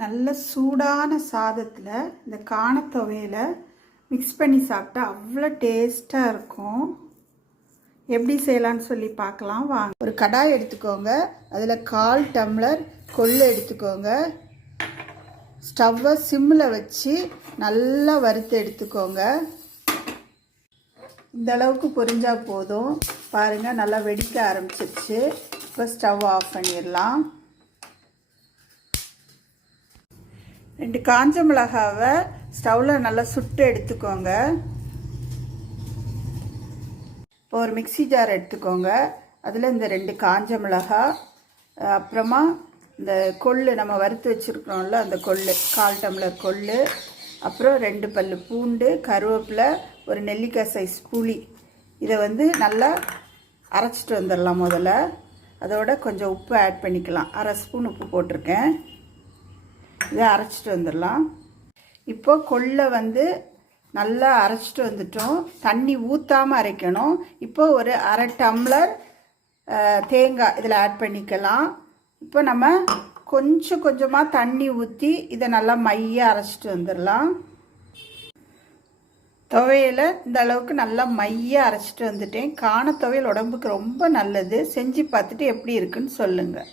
நல்ல சூடான சாதத்தில் இந்த காணத்துவையலை மிக்ஸ் பண்ணி சாப்பிட்டா அவ்வளோ டேஸ்ட்டாக இருக்கும். எப்படி செய்யலான்னு சொல்லி பார்க்கலாம் வாங்க. ஒரு கடாய் எடுத்துக்கோங்க, அதில் 1/4 டம்ளர் கொள்ளு எடுத்துக்கோங்க. ஸ்டவ்வை சிம்மில் வச்சு நல்லா வறுத்து எடுத்துக்கோங்க. இந்த அளவுக்கு பொரிஞ்சால் போதும். பாருங்கள், நல்லா வெடிக்க ஆரம்பிச்சிருச்சு. இப்போ ஸ்டவ் ஆஃப் பண்ணிடலாம். 2 காஞ்ச மிளகாவை ஸ்டவ்வில் நல்லா சுட்டு எடுத்துக்கோங்க. இப்போ ஒரு மிக்சி ஜார் எடுத்துக்கோங்க. அதில் இந்த 2 காஞ்ச மிளகா, அப்புறமா இந்த கொள்ளு நம்ம வறுத்து வச்சுருக்கிறோம்ல அந்த கொள்ளு, 1/4 டம்ளர் கொள்ளு, அப்புறம் 2 பல் பூண்டு, கருவேப்பிலை, ஒரு நெல்லிக்காய் சைஸ் புளி. இதை நல்லா அரைச்சிட்டு வந்துடலாம். முதல்ல அதோட கொஞ்சம் உப்பு ஆட் பண்ணிக்கலாம். 1/2 ஸ்பூன் உப்பு போட்டிருக்கேன். இதை அரைச்சிட்டு வந்துடலாம். இப்போ கொள்ளை நல்லா அரைச்சிட்டு வந்துட்டோம். தண்ணி ஊற்றாமல் அரைக்கணும். இப்போ ஒரு 1/2 டம்ளர் தேங்காய் இதில் ஆட் பண்ணிக்கலாம். இப்போ நம்ம கொஞ்சம் கொஞ்சமாக தண்ணி ஊற்றி இதை நல்லா மையாக அரைச்சிட்டு வந்துடலாம். துவையலை இந்த அளவுக்கு நல்லா மையாக அரைச்சிட்டு வந்துட்டேன். காண துவையல் உடம்புக்கு ரொம்ப நல்லது. செஞ்சு பார்த்துட்டு எப்படி இருக்குன்னு சொல்லுங்கள்.